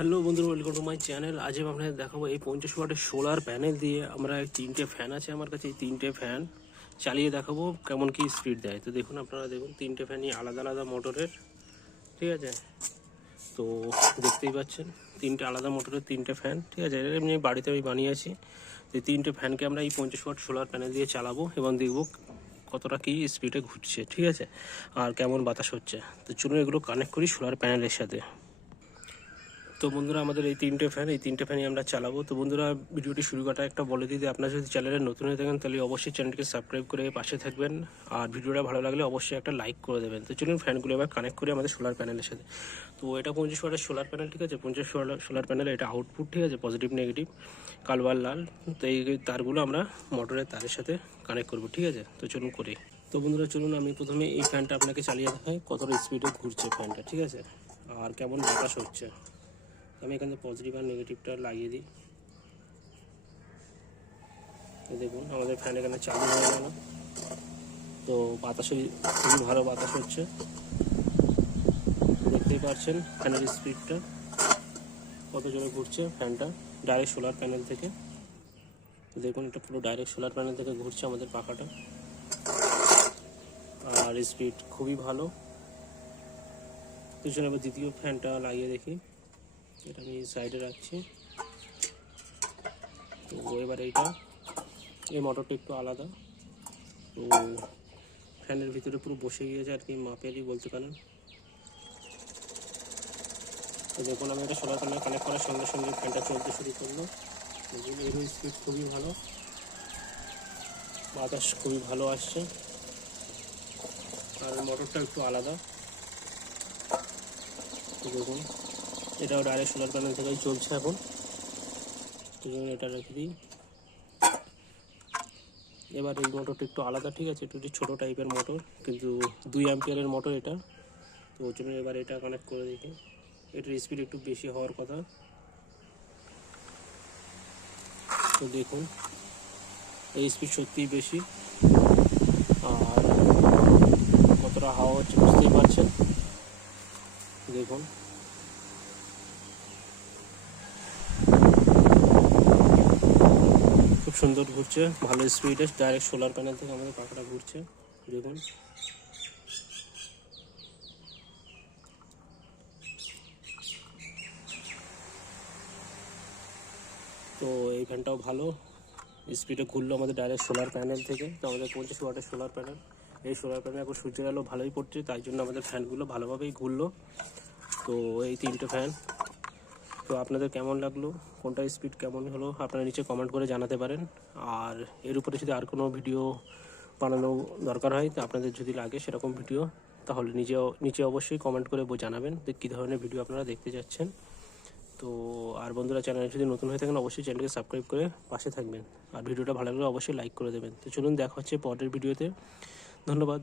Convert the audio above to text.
Hello বন্ধুরা welcome to my channel আজ আপনাদের দেখাবো এই পঞ্চাশ ওয়াটের সোলার প্যানেল দিয়ে আমরা তিনটে ফ্যান আছে আমার কাছে, এই তিনটে ফ্যান চালিয়ে দেখাবো কেমন কি স্পিড দেয়। তো দেখুন আপনারা, দেখুন তিনটে ফ্যানই আলাদা আলাদা মোটরের ঠিক আছে? তো দেখতেই পাচ্ছেন, তিনটে আলাদা মোটরের তিনটে ফ্যান ঠিক আছে? এটা এমনি বাড়িতে আমি বানিয়েছি। তো এই তিনটে ফ্যানকে আমরা এই পঞ্চাশ ওয়াট সোলার প্যানেল দিয়ে চালাবো এবং দেখব কতটা কি স্পিডে ঘুরছে, ঠিক আছে? আর কেমন বাতাস হচ্ছে। তো চলুন এগুলো কানেক্ট করি সোলার প্যানেলের সাথে। তো বন্ধুরা, আমাদের এই তিনটে ফ্যান এই তিনটে ফ্যানই আমরা চালাবো। তো বন্ধুরা, ভিডিওটি শুরু করাটা একটা বলে দিতে আপনারা যদি চ্যানেলে নতুন হয়ে থাকেন, তাহলে অবশ্যই চ্যানেলটিকে সাবস্ক্রাইব করে পাশে থাকবেন। আর ভিডিওটা ভালো লাগলে অবশ্যই একটা লাইক করে দেবেন। তো চলুন ফ্যানগুলো এবার কানেক্ট করি আমাদের সোলার প্যানেলের সাথে। তো এটা পঞ্চাশ ওয়াটের সোলার প্যানেল ঠিক আছে? পঞ্চাশ সোলার প্যানেল এটা আউটপুট ঠিক আছে? পজিটিভ নেগেটিভ কালো আর লাল। তো এই তারগুলো আমরা মোটরের তারের সাথে কানেক্ট করব, ঠিক আছে? তো চলুন করি। তো বন্ধুরা, চলুন আমি প্রথমে এই ফ্যানটা আপনাকে চালিয়ে দেখাই, কতটা স্পিডে ঘুরছে ফ্যানটা ঠিক আছে? আর কেমন বাতাস হচ্ছে? আমি এখানে পজিটিভ আর নেগেটিভটা লাগিয়ে দিই। দেখুন, আমাদের ফ্যান এখানে চালু হয়ে গেল। তো বাতাসে খুবই ভালো বাতাস হচ্ছে। দেখতেই পাচ্ছেন ফ্যানের স্পিডটা কত জোরে ঘুরছে ফ্যানটা ডাইরেক্ট সোলার প্যানেল থেকে। দেখুন, এটা পুরো ডাইরেক্ট সোলার প্যানেল থেকে ঘুরছে আমাদের পাখাটা। আর স্পিড খুবই ভালো। পিছনে আবার দ্বিতীয় ফ্যানটা লাগিয়ে দেখি। এটা আমি সাইডে রাখছি। তো এবার এইটা, এই মোটরটা একটু আলাদা। তো ফ্যানের ভিতরে পুরো বসে গিয়েছে আর কি, মাপেরই বলতে পারেন। তো দেখুন, আমি এটা সোলার প্যানেল কানেক্ট করার সঙ্গে সঙ্গে ফ্যানটা চলতে শুরু করল। দেখুন এর স্পিড খুবই ভালো। বাতাস খুবই ভালো আসছে। আর মোটরটা একটু আলাদা। দেখুন। এটাও ডাইরেক্ট সোলার প্যানেল থেকেই চলছে এখন। এটা রেখে দিই। এবার এই মোটরটা একটু আলাদা, ঠিক আছে? একটু ছোটো টাইপের মোটর কিন্তু দুই অ্যাম্পিয়ারের মোটর এটা। তো ওই জন্য এবার এটা কানেক্ট করে দেখি। এটার স্পিড একটু বেশি হওয়ার কথা। তো দেখুন, এই স্পিড সত্যিই বেশি। আর কতটা হাওয়া হচ্ছে বুঝতেই পারছেন? দেখুন। সুন্দর ঘুরছে, ভালো স্পিডে ডাইরেক্ট সোলার প্যানেল থেকে আমাদের পাখাটা ঘুরছে, দেখুন। তো এই ফ্যানটাও ভালো স্পিডে ঘুরলো আমাদের ডাইরেক্ট সোলার প্যানেল থেকে, তো আমাদের পঞ্চাশ ওয়াটের সোলার প্যানেল এই সোলার প্যানেল এখন সূর্যের আলো ভালোই পড়ছে, তাই জন্য আমাদের ফ্যানগুলো ভালোভাবেই ঘুরলো। তো এই তিনটে ফ্যান তো আপনাদের কেমন লাগল? কোনটা স্পিড কেমন হলো? আপনারা নিচে কমেন্ট করে জানাতে পারেন। আর এর উপরে যদি আর কোনো ভিডিও বানানো দরকার হয়, তো আপনাদের যদি লাগে সেরকম ভিডিও তাহলে নিজে নিচে অবশ্যই কমেন্ট করে জানাবেন যে কী ধরনের ভিডিও আপনারা দেখতে যাচ্ছেন। তো আর বন্ধুরা চ্যানেলে যদি নতুন হয়ে থাকেন, অবশ্যই চ্যানেলকে সাবস্ক্রাইব করে পাশে থাকবেন। আর ভিডিওটা ভালো লাগলে অবশ্যই লাইক করে দেবেন। তো চলুন, দেখা হচ্ছে পরের ভিডিওতে ধন্যবাদ।